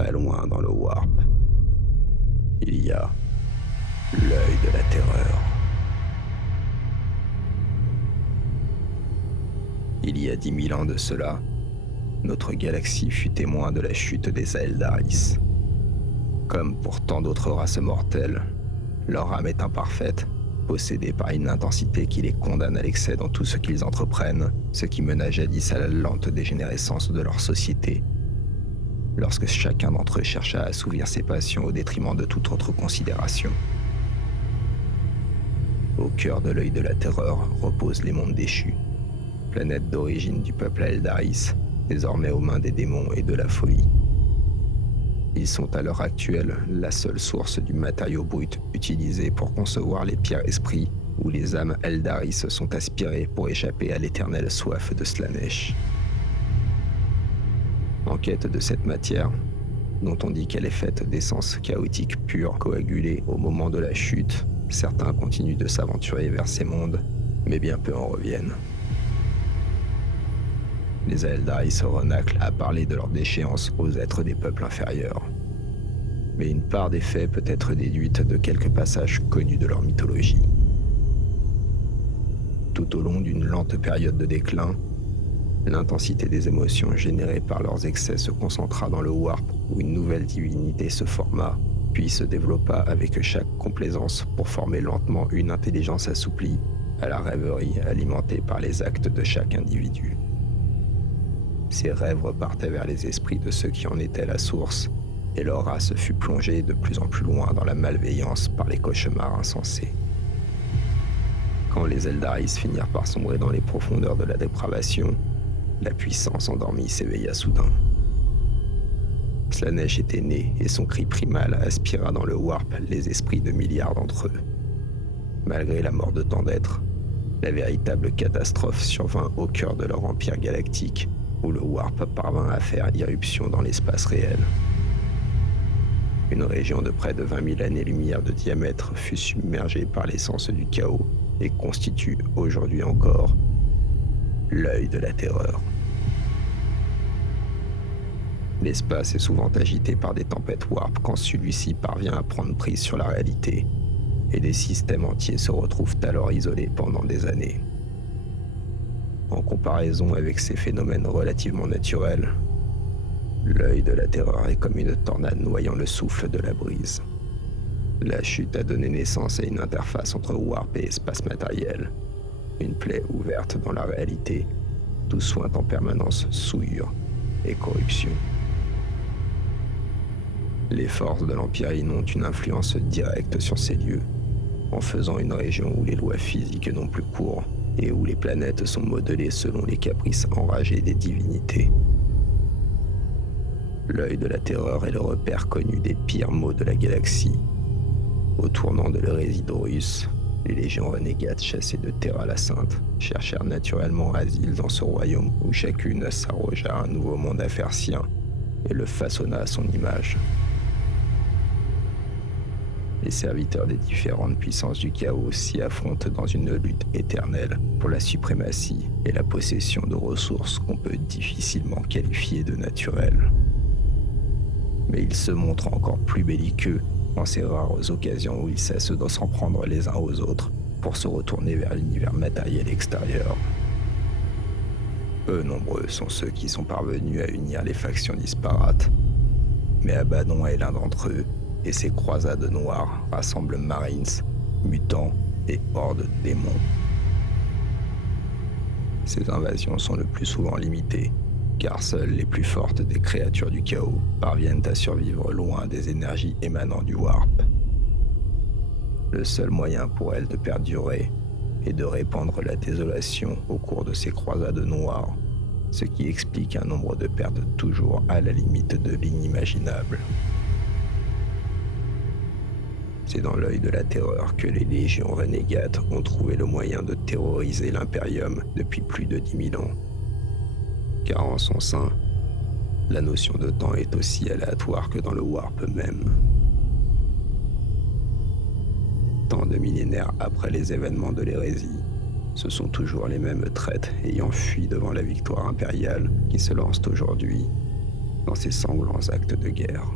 très loin dans le Warp, il y a l'œil de la terreur. Il y a 10 000 ans de cela, notre galaxie fut témoin de la chute des Aeldaris. Comme pour tant d'autres races mortelles, leur âme est imparfaite, possédée par une intensité qui les condamne à l'excès dans tout ce qu'ils entreprennent, ce qui mena jadis à la lente dégénérescence de leur société. Lorsque chacun d'entre eux chercha à assouvir ses passions au détriment de toute autre considération. Au cœur de l'œil de la terreur reposent les mondes déchus, planète d'origine du peuple Aeldaris, désormais aux mains des démons et de la folie. Ils sont à l'heure actuelle la seule source du matériau brut utilisé pour concevoir les pierres esprits où les âmes Aeldaris sont aspirées pour échapper à l'éternelle soif de Slaanesh. En quête de cette matière, dont on dit qu'elle est faite d'essence chaotique pure coagulée au moment de la chute, certains continuent de s'aventurer vers ces mondes, mais bien peu en reviennent. Les Aeldaris renaclent à parler de leur déchéance aux êtres des peuples inférieurs. Mais une part des faits peut être déduite de quelques passages connus de leur mythologie. Tout au long d'une lente période de déclin, l'intensité des émotions générées par leurs excès se concentra dans le Warp où une nouvelle divinité se forma, puis se développa avec chaque complaisance pour former lentement une intelligence assouplie à la rêverie alimentée par les actes de chaque individu. Ces rêves repartaient vers les esprits de ceux qui en étaient la source, et leur race fut plongée de plus en plus loin dans la malveillance par les cauchemars insensés. Quand les Aeldaris finirent par sombrer dans les profondeurs de la dépravation, la puissance endormie s'éveilla soudain. Slaanesh était né et son cri primal aspira dans le Warp les esprits de milliards d'entre eux. Malgré la mort de tant d'êtres, la véritable catastrophe survint au cœur de leur empire galactique, où le Warp parvint à faire irruption dans l'espace réel. Une région de près de 20 000 années-lumière de diamètre fut submergée par l'essence du chaos et constitue aujourd'hui encore l'œil de la terreur. L'espace est souvent agité par des tempêtes Warp quand celui-ci parvient à prendre prise sur la réalité, et des systèmes entiers se retrouvent alors isolés pendant des années. En comparaison avec ces phénomènes relativement naturels, l'œil de la terreur est comme une tornade noyant le souffle de la brise. La chute a donné naissance à une interface entre Warp et espace matériel, une plaie ouverte dans la réalité, d'où sointe en permanence souillure et corruption. Les forces de l'Empire ont une influence directe sur ces lieux, en faisant une région où les lois physiques n'ont plus cours et où les planètes sont modelées selon les caprices enragés des divinités. L'œil de la terreur est le repère connu des pires maux de la galaxie. Au tournant de l'hérésie d'Horus, les légions renégates chassées de Terra la Sainte cherchèrent naturellement asile dans ce royaume où chacune s'arrogea un nouveau monde à faire sien et le façonna à son image. Les serviteurs des différentes puissances du chaos s'y affrontent dans une lutte éternelle pour la suprématie et la possession de ressources qu'on peut difficilement qualifier de naturelles. Mais ils se montrent encore plus belliqueux en ces rares occasions où ils cessent de s'en prendre les uns aux autres pour se retourner vers l'univers matériel extérieur. Peu nombreux sont ceux qui sont parvenus à unir les factions disparates, mais Abaddon est l'un d'entre eux, et ses croisades noires rassemblent Marines, mutants et hordes de démons. Ces invasions sont le plus souvent limitées, car seules les plus fortes des créatures du chaos parviennent à survivre loin des énergies émanant du Warp. Le seul moyen pour elles de perdurer est de répandre la désolation au cours de ces croisades noires, ce qui explique un nombre de pertes toujours à la limite de l'inimaginable. C'est dans l'œil de la terreur que les légions renégates ont trouvé le moyen de terroriser l'Imperium depuis plus de 10 000 ans. Car en son sein, la notion de temps est aussi aléatoire que dans le Warp même. Tant de millénaires après les événements de l'hérésie, ce sont toujours les mêmes traîtres ayant fui devant la victoire impériale qui se lancent aujourd'hui, dans ses sanglants actes de guerre.